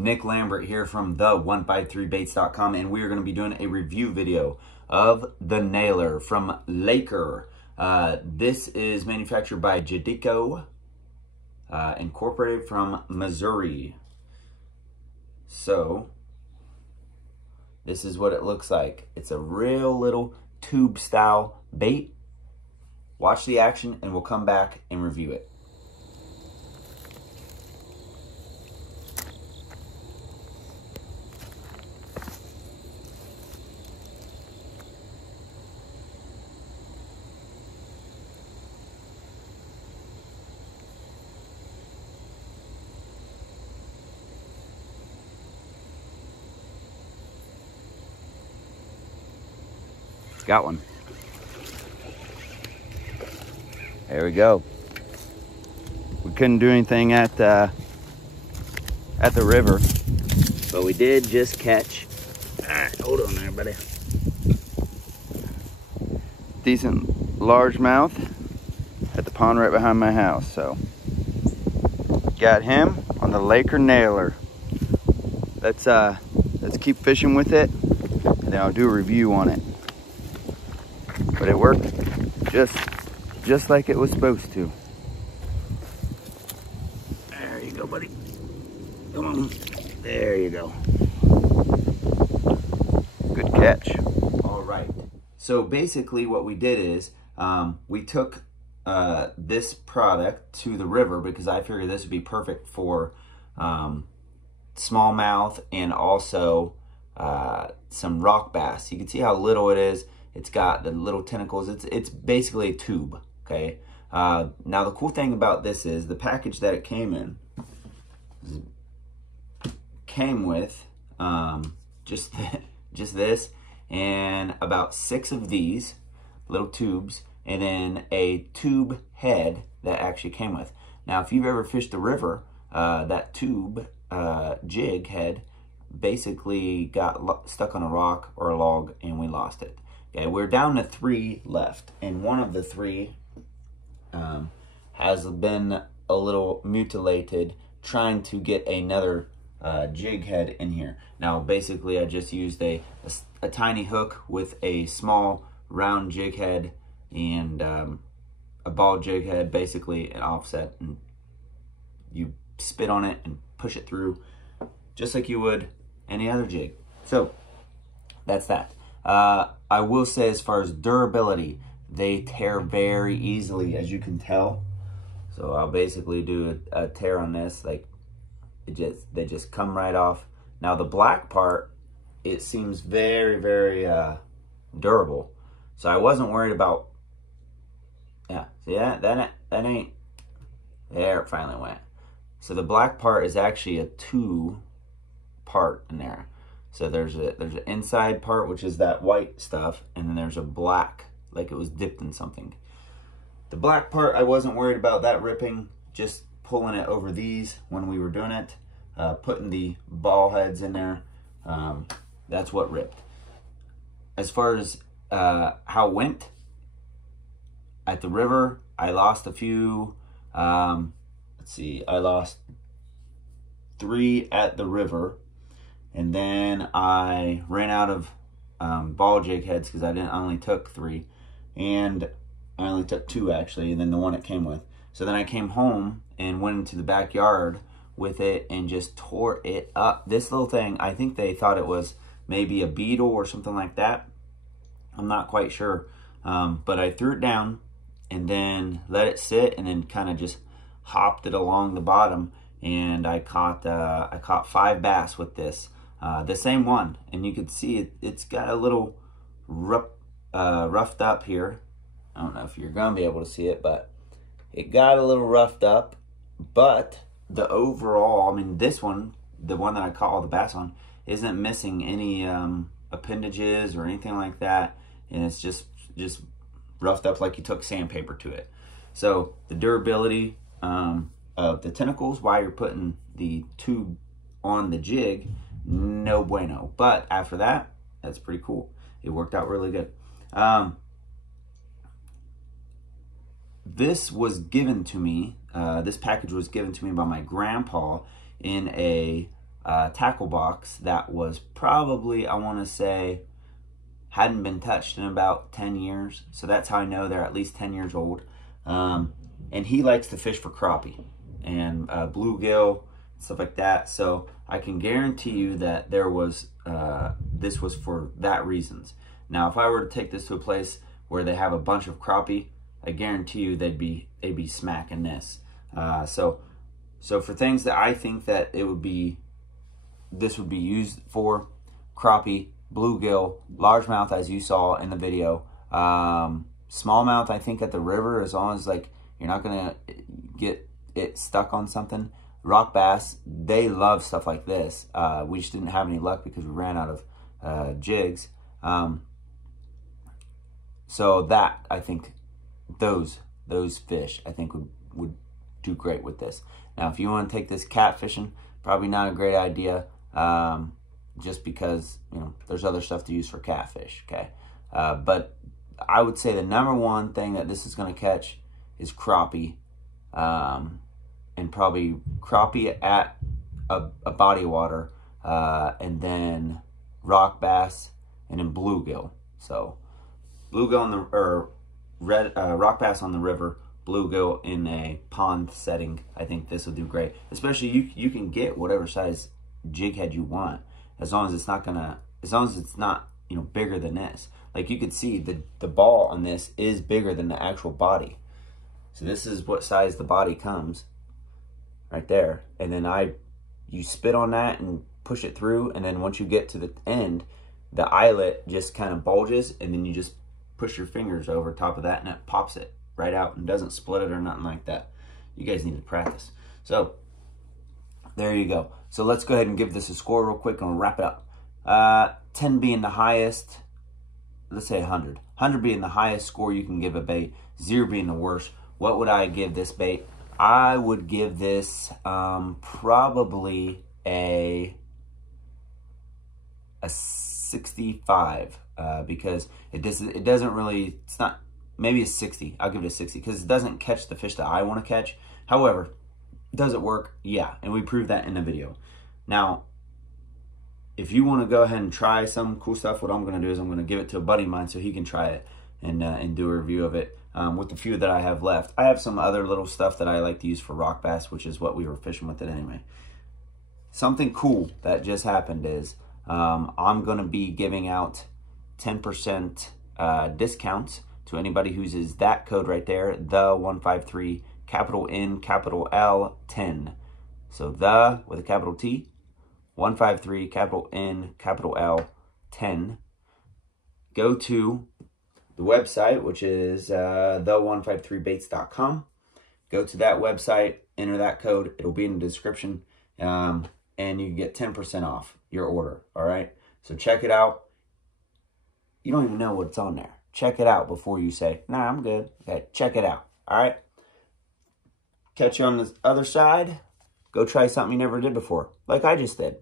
Nick Lambert here from the153baits.com, and we are going to be doing a review video of the Nailer from Laker. This is manufactured by Jadeco, incorporated from Missouri. So, this is what it looks like. It's a real little tube style bait. Watch the action and we'll come back and review it. Got one. There we go. We couldn't do anything at the river, but we did just catch. All right, hold on there, buddy. Decent largemouth at the pond right behind my house. So got him on the Laker Nailer. Let's keep fishing with it, and then I'll do a review on it. But it worked just like it was supposed to. There you go, buddy. Come on. There you go. Good catch. All right. So basically what we did is we took this product to the river because I figured this would be perfect for smallmouth and also some rock bass. You can see how little it is. It's got the little tentacles. It's basically a tube, okay? Now, the cool thing about this is the package that it came in came with just this and about 6 of these little tubes and then a tube head that actually came with. Now, if you've ever fished the river, that tube jig head basically got stuck on a rock or a log and we lost it. Okay, we're down to 3 left, and one of the 3 has been a little mutilated trying to get another jig head in here. Now, basically, I just used a tiny hook with a small round jig head and a ball jig head, basically an offset, and you spit on it and push it through just like you would any other jig. So, that's that. I will say, as far as durability, they tear very easily, as you can tell. So I'll basically do a tear on this, like they just come right off. Now the black part, it seems very, very durable. So I wasn't worried about. Yeah, see that ain't. There it finally went. So the black part is actually a 2 part in there. So there's an inside part, which is that white stuff, and then there's a black, like it was dipped in something. The black part, I wasn't worried about that ripping, just pulling it over these when we were doing it, putting the ball heads in there. That's what ripped. As far as how it went at the river, I lost a few. Let's see, I lost 3 at the river. And then I ran out of ball jig heads because I only took 3. And I only took 2 actually, and then the one it came with. So then I came home and went into the backyard with it and just tore it up. This little thing, I think they thought it was maybe a beetle or something like that. I'm not quite sure. But I threw it down and then let it sit and then kind of just hopped it along the bottom. And I caught 5 bass with this. The same one, and you can see it's got a little roughed up here. I don't know if you're gonna be able to see it, but it got a little roughed up. But the overall, I mean, this one, the one that I caught all the bass on, isn't missing any appendages or anything like that, and it's just roughed up like you took sandpaper to it. So the durability of the tentacles while you're putting the tube on the jig, no bueno. But after that, that's pretty cool. It worked out really good. This was given to me, this package was given to me by my grandpa in a tackle box that was probably, I want to say, hadn't been touched in about 10 years. So that's how I know they're at least 10 years old. And he likes to fish for crappie and bluegill, stuff like that. So I can guarantee you that there was this was for that reasons. Now, if I were to take this to a place where they have a bunch of crappie, I guarantee you they'd be smacking this. So for things that I think that this would be used for: crappie, bluegill, largemouth, as you saw in the video, smallmouth. I think at the river, as long as like you're not gonna get it stuck on something. Rock bass, they love stuff like this. We just didn't have any luck because we ran out of jigs. So that, I think, those fish, I think would do great with this. Now, if you want to take this catfishing, probably not a great idea, just because, you know, there's other stuff to use for catfish, okay? But I would say the #1 thing that this is going to catch is crappie, and probably crappie at a body of water, and then rock bass, and then bluegill. So bluegill on the, or rock bass on the river, bluegill in a pond setting. I think this will do great. Especially you can get whatever size jig head you want, as long as it's not you know, bigger than this. Like you could see the ball on this is bigger than the actual body. So this is what size the body comes right there. And then you spit on that and push it through, and then once you get to the end, the eyelet just kind of bulges, and then you just push your fingers over top of that and it pops it right out and doesn't split it or nothing like that. You guys need to practice. So there you go. So let's go ahead and give this a score real quick and we'll wrap it up. 10 being the highest, let's say 100. 100 being the highest score you can give a bait, 0 being the worst. What would I give this bait? I would give this probably a 65, because it doesn't really, it's not, maybe a 60. I'll give it a 60 because it doesn't catch the fish that I want to catch. However, does it work? Yeah, and we proved that in the video. Now, if you want to go ahead and try some cool stuff, what I'm going to do is I'm going to give it to a buddy of mine so he can try it and do a review of it with the few that I have left. I have some other little stuff that I like to use for rock bass, which is what we were fishing with it anyway. Something cool that just happened is I'm going to be giving out 10% discounts to anybody who uses that code right there, the153, capital N, capital L, 10. So the with a capital T, 153, capital N, capital L, 10. Go to the website, which is the153baits.com. Go to that website, enter that code. It'll be in the description, and you get 10% off your order, all right? So check it out. You don't even know what's on there. Check it out before you say, nah, I'm good. Okay, check it out, all right? Catch you on the other side. Go try something you never did before, like I just did.